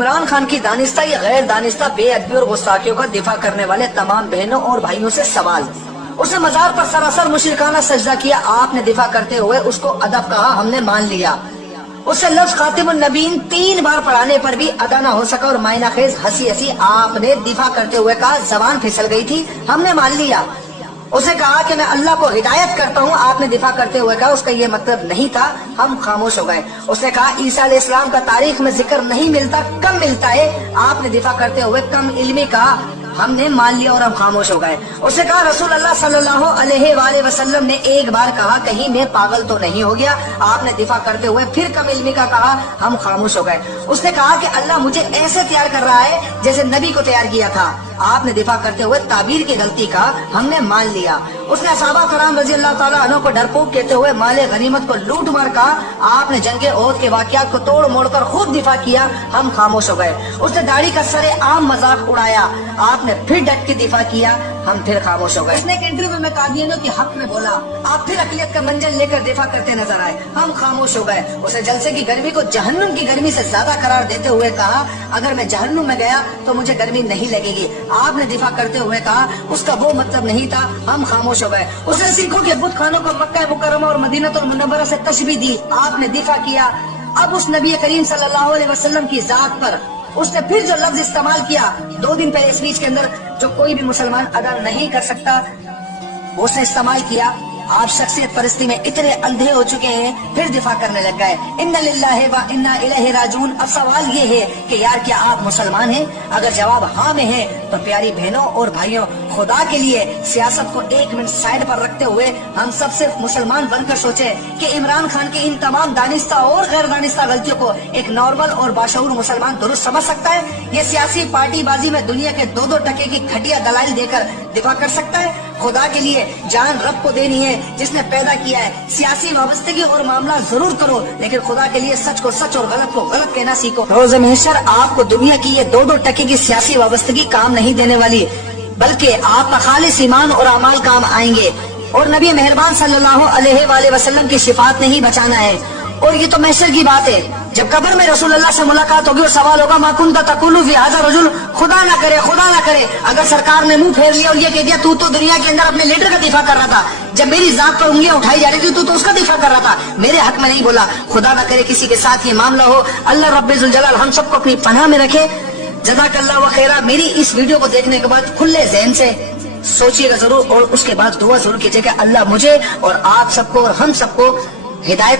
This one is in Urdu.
عمران خان کی دانستہ یا غیر دانستہ بے ادبی اور غستاخیوں کا دفاع کرنے والے تمام بہنوں اور بھائیوں سے سوال۔ اسے مزار پر سراسر مشرکانہ سجدہ کیا، آپ نے دفاع کرتے ہوئے اس کو ادب کہا، ہم نے مان لیا۔ اسے لفظ خاتم النبیین 3 بار پڑھانے پر بھی ادا نہ ہو سکا اور معنی خیز ہنسی آپ نے دفاع کرتے ہوئے کہا زبان پھسل گئی تھی، ہم نے مان لیا۔ اسے کہا کہ میں اللہ کو ہدایت کرتا ہوں، آپ نے دفاع کرتے ہوئے کہا اس کا یہ مطلب نہیں تھا، ہم خاموش ہو گئے۔ اس نے کہا عیسیٰ علیہ السلام کا تاریخ میں ذکر نہیں ملتا، کم ملتا ہے، آپ نے دفاع کرتے ہوئے کم علمی کہا، ہم نے مان لیا اور ہم خاموش ہو گئے۔ اس نے کہا رسول اللہ صلی اللہ علیہ وآلہ وسلم نے ایک بار کہا کہیں میں پاگل تو نہیں ہو گیا، آپ نے دفاع کرتے ہوئے پھر کم علمی کا کہا، ہم خاموش ہو گئے۔ اس نے کہا کہ اللہ مجھے ایسے تیار کر رہا ہے جیسے نبی کو تیار کیا تھا، آپ نے دفاع کرتے ہوئے تعبیر کی غلطی کا، ہم نے مان لیا۔ اس نے صحابہ کرام رضی اللہ تعالیٰ عنہ کو ڈرپوک کہتے ہوئے مال غنیمت کو لوٹ مار کہا، آپ نے جنگ احد کے واقعات کو توڑ موڑ کر خود دفاع کیا، ہم خاموش ہو گئے۔ اس نے داڑھی کا سرے عام مذاق اڑایا، آپ نے پھر ڈٹ کے دفاع کیا، ہم پھر خاموش ہو گئے۔ اس نے ایک انٹرویو میں قادیانیوں کے حق میں بولا، آپ پھر اقلیت کا منجل لے کر دفاع کرتے نظر آئے، ہم خاموش ہو گئے۔ اس نے جلسے کی گرمی کو جہنم کی گرمی سے زیادہ قرار دیتے ہوئے کہا اگر میں جہنم میں گیا تو مجھے گرمی نہیں لگے گی، آپ نے دفاع کرتے ہوئے کہا اس کا وہ مطلب نہیں تھا، ہم خاموش ہو گئے۔ اس نے سکھوں کے بت خانوں کو مکہ مکرمہ اور مدینہ المنورہ سے تشبیہ دی، آپ نے دفاع کیا۔ اب اس نبی کریم صلی اللہ علیہ وسلم کی ذات پر اس نے پھر جو لفظ استعمال کیا 2 دن پہلے اسپیچ کے اندر جو کوئی بھی مسلمان ادا نہیں کر سکتا، وہ اس نے استعمال کیا۔ آپ شخصیت پرستی میں اتنے اندھے ہو چکے ہیں، پھر دفاع کرنے لگ گئے، ان للہ و انا الیہ راجعون۔ اب سوال یہ ہے کہ یار کیا آپ مسلمان ہیں؟ اگر جواب ہاں میں ہے تو پیاری بہنوں اور بھائیوں، خدا کے لیے سیاست کو 1 منٹ سائڈ پر رکھتے ہوئے ہم سب سے مسلمان بن کر سوچیں کہ عمران خان کی ان تمام دانستہ اور غیر دانستہ غلطیوں کو ایک نارمل اور باشعور مسلمان درست سمجھ سکتا ہے؟ یہ سیاسی پارٹی بازی میں دنیا کے 2-2 ٹکے کی گھٹیا دلائل دے کر دفاع کر سکتا ہے؟ خدا کے لیے جان رب کو دینی ہے جس نے پیدا کیا ہے، سیاسی وابستگی اور معاملہ ضرور کرو لیکن خدا کے لیے سچ کو سچ اور غلط کو غلط کہنا سیکھو۔ روز محشر آپ کو دنیا کی یہ 2-2 ٹکے کی سیاسی وابستگی کام نہیں دینے والی، بلکہ آپ کا خالص ایمان اور اعمال کام آئیں گے، اور نبی مہربان صلی اللہ علیہ وآلہ وسلم کی شفاعت نے ہی بچانا ہے۔ اور یہ تو محشر کی بات ہے، جب قبر میں رسول اللہ سے ملاقات ہوگی اور سوال ہوگا ما کنت تقول فی ھذا رجل، خدا نہ کرے اگر سرکار نے منہ پھیر لیا اور یہ کہہ دیا تو دنیا کے اندر اپنے لیڈر کا دفاع کر رہا تھا، جب میری ذات پر انگلیاں اٹھائی جا رہی تھی تو اس کا دفاع کر رہا تھا، میرے حق میں نہیں بولا۔ خدا نہ کرے کسی کے ساتھ یہ معاملہ ہو، اللہ رب ذوالجلال ہم سب کو اپنی پناہ میں رکھے۔ جزاک اللہ و خیرہ۔ میری اس ویڈیو کو دیکھنے کے بعد کھلے ذہن سے سوچیے گا ضرور اور اس کے بعد دعا ضرور کیجیے کہ اللہ مجھے اور آپ سب کو اور ہم سب کو ہدایت